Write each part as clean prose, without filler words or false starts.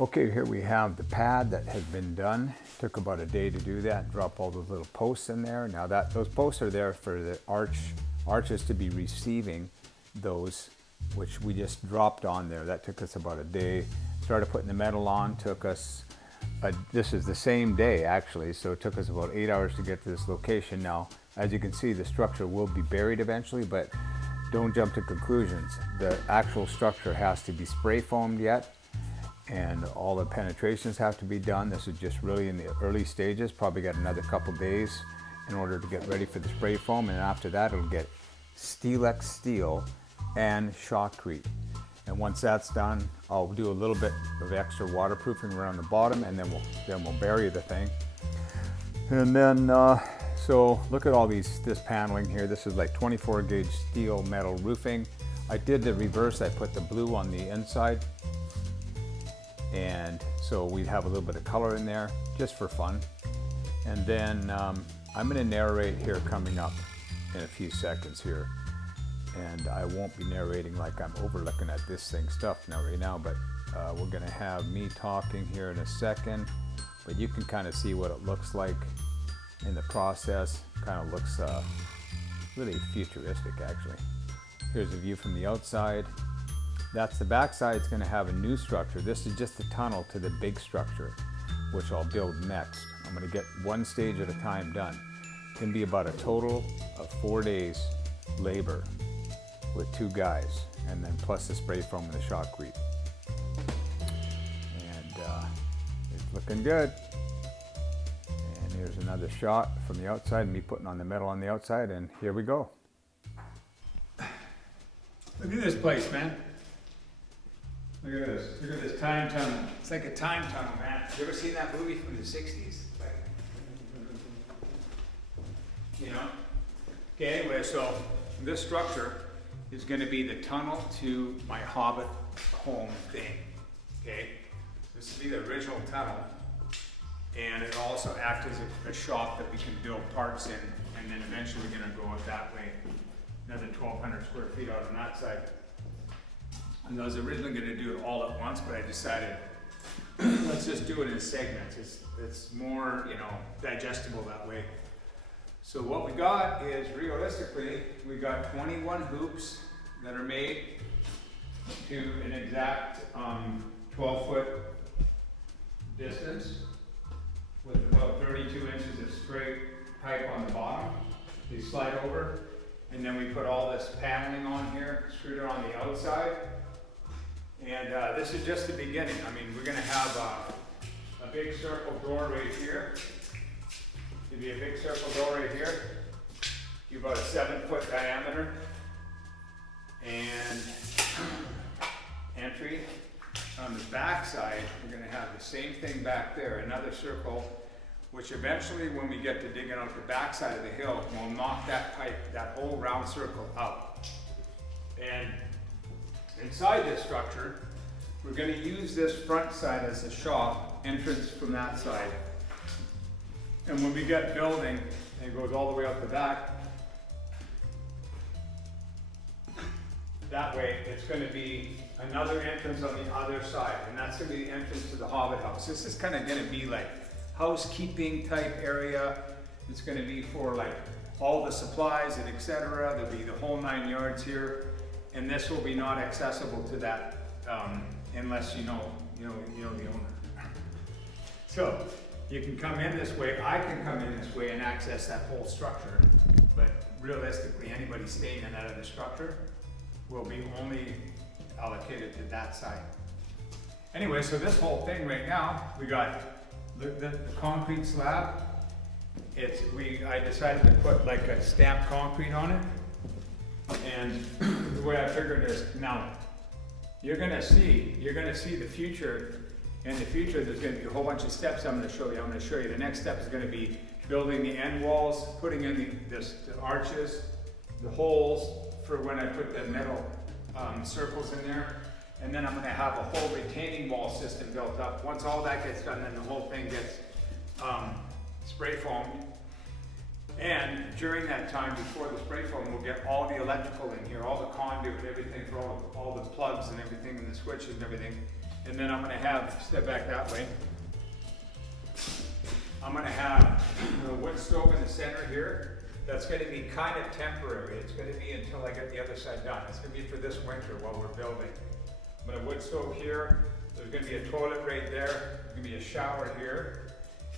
Okay, here we have the pad that has been done. Took about a day to do that. Drop all those little posts in there. Now those posts are there for the arches to be receiving those, which we just dropped on there. That took us about a day. Started putting the metal on. Took us this is the same day actually, so it took us about 8 hours to get to this location. Now, as you can see, the structure will be buried eventually, but don't jump to conclusions. The actual structure has to be spray foamed yet, and all the penetrations have to be done. This is just really in the early stages. Probably got another couple days in order to get ready for the spray foam, and after that it'll get Steelex steel and shotcrete. And once that's done, I'll do a little bit of extra waterproofing around the bottom, and then we'll bury the thing. And then so look at all this paneling here. This is like 24 gauge steel metal roofing. I did the reverse. I put the blue on the inside, and so we'd have a little bit of color in there just for fun. And then I'm going to narrate here coming up in a few seconds here, and I won't be narrating like I'm overlooking at this thing stuff now right now, but we're going to have me talking here in a second, but you can kind of see what it looks like in the process. Kind of looks really futuristic actually. Here's a view from the outside. That's the back side. It's going to have a new structure. This is just a tunnel to the big structure, which I'll build next. I'm going to get one stage at a time done. It can be about a total of 4 days labor with 2 guys, and then plus the spray foam and the shotcrete. And it's looking good. And here's another shot from the outside, me putting on the metal on the outside, and here we go. Look at this place, man. Look at this. Look at this time tunnel. It's like a time tunnel, man. You ever seen that movie from the 60s? You know? Okay, anyway, so this structure is going to be the tunnel to my Hobbit home thing. Okay? This will be the original tunnel, and it'll also act as a shop that we can build parts in, and then eventually we're going to go it that way. Another 1,200 square feet out on that side. And I was originally going to do it all at once, but I decided let's just do it in segments. It's more, you know, digestible that way. So what we got is, realistically, we got 21 hoops that are made to an exact 12-foot distance with about 32 inches of straight pipe on the bottom. They slide over, and then we put all this paneling on here, screwed it on the outside. And this is just the beginning. I mean, we're going to have a big circle door right here. It'll be a big circle door right here. Be about a 7-foot diameter. And entry. On the back side, we're going to have the same thing back there, another circle, which eventually, when we get to digging out the back side of the hill, we'll knock that pipe, that whole round circle out. And inside this structure, we're going to use this front side as a shop, entrance from that side. And when we get building, and it goes all the way out the back, that way it's going to be another entrance on the other side, and that's going to be the entrance to the Hobbit house. This is kind of going to be like housekeeping type area. It's going to be for like all the supplies and etc. There'll be the whole 9 yards here. And this will be not accessible to that unless you know the owner. So you can come in this way. I can come in this way and access that whole structure. But realistically, anybody staying in that other structure will be only allocated to that side. Anyway, so this whole thing right now, we got the concrete slab. I decided to put like a stamped concrete on it. And the way I figured is, now you're gonna see the future. In the future, there's gonna be a whole bunch of steps I'm gonna show you. I'm gonna show you the next step is gonna be building the end walls, putting in the arches, the holes for when I put the metal circles in there. And then I'm gonna have a whole retaining wall system built up. Once all that gets done, then the whole thing gets spray foamed. And during that time, before the spray foam, we'll get all the electrical in here, all the conduit and everything for all the plugs and everything and the switches and everything. And then I'm gonna have, step back that way. I'm gonna have a wood stove in the center here. That's gonna be kind of temporary. It's gonna be until I get the other side done. It's gonna be for this winter while we're building. I'm gonna wood stove here. There's gonna be a toilet right there. There's gonna be a shower here.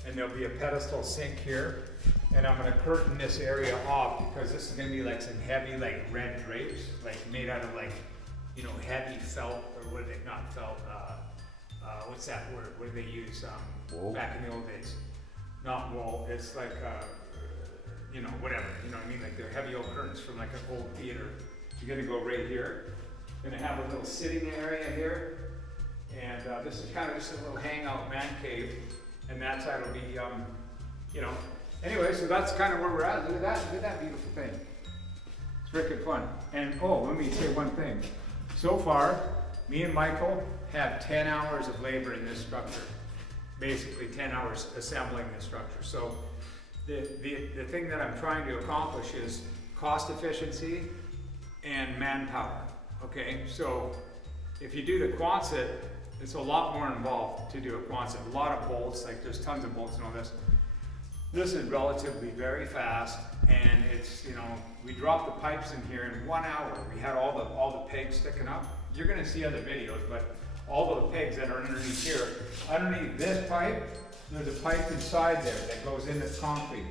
And there'll be a pedestal sink here. And I'm gonna curtain this area off because this is gonna be like some heavy, like red drapes, like made out of like, you know, heavy felt, or what are they, not felt, what's that word? What do they use Wool? back in the old days? Not wool, it's like, you know, whatever, you know what I mean? Like they're heavy old curtains from like an old theater. You're gonna go right here. Gonna have a little sitting area here. And this is kind of just a little hangout man cave. And that side will be, you know, anyway, so that's kind of where we're at. Look at that beautiful thing. It's freaking fun. And oh, let me say one thing. So far, me and Michael have 10 hours of labor in this structure. Basically 10 hours assembling this structure. So the thing that I'm trying to accomplish is cost efficiency and manpower. Okay, so if you do the Quonset, it's a lot more involved to do a Quonset. A lot of bolts, like there's tons of bolts and all this. This is relatively very fast, and it's, you know, we dropped the pipes in here in 1 hour. We had all the pegs sticking up. You're gonna see other videos, but all of the pegs that are underneath here, underneath this pipe, there's a pipe inside there that goes into the concrete.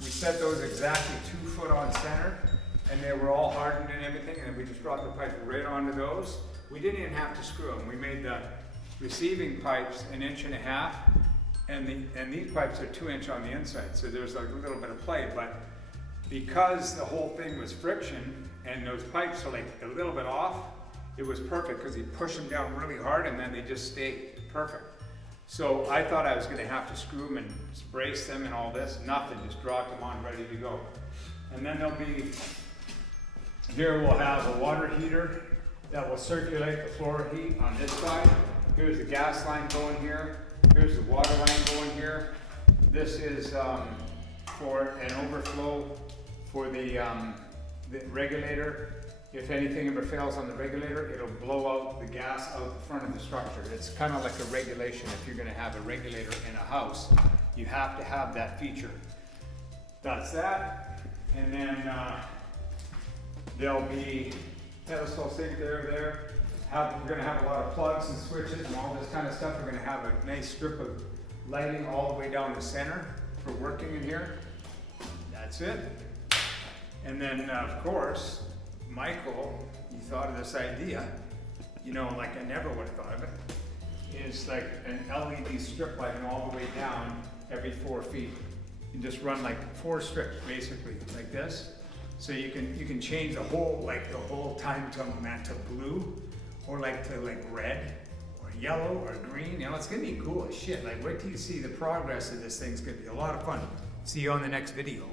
We set those exactly 2 foot on center, and they were all hardened and everything, and then we just dropped the pipe right onto those. We didn't even have to screw them. We made the receiving pipes 1.5 inches, and these pipes are 2 inch on the inside, so there's like a little bit of play, but because the whole thing was friction, and those pipes are like a little bit off, it was perfect because he pushed them down really hard and then they just stayed perfect. So I thought I was gonna have to screw them and brace them and all this, nothing, just dropped them on, ready to go. And then there'll be, here we'll have a water heater that will circulate the floor heat on this side. Here's the gas line going here. Here's the water line going here. This is for an overflow for the regulator. If anything ever fails on the regulator, it'll blow out the gas out the front of the structure. It's kind of like a regulation. If you're gonna have a regulator in a house, you have to have that feature. That's that. And then there'll be pedestal sink there. We're gonna have a lot of plugs and switches and all this kind of stuff. We're gonna have a nice strip of lighting all the way down the center for working in here. That's it. And then of course, Michael, he thought of this idea, you know, like I never would have thought of it, is like an LED strip lighting all the way down every 4 feet. You just run like 4 strips basically, like this. So you can change the whole time tunnel to blue, or like to like red, or yellow, or green. You know, it's gonna be cool as shit. Like wait till you see the progress of this thing's gonna be a lot of fun. See you on the next video.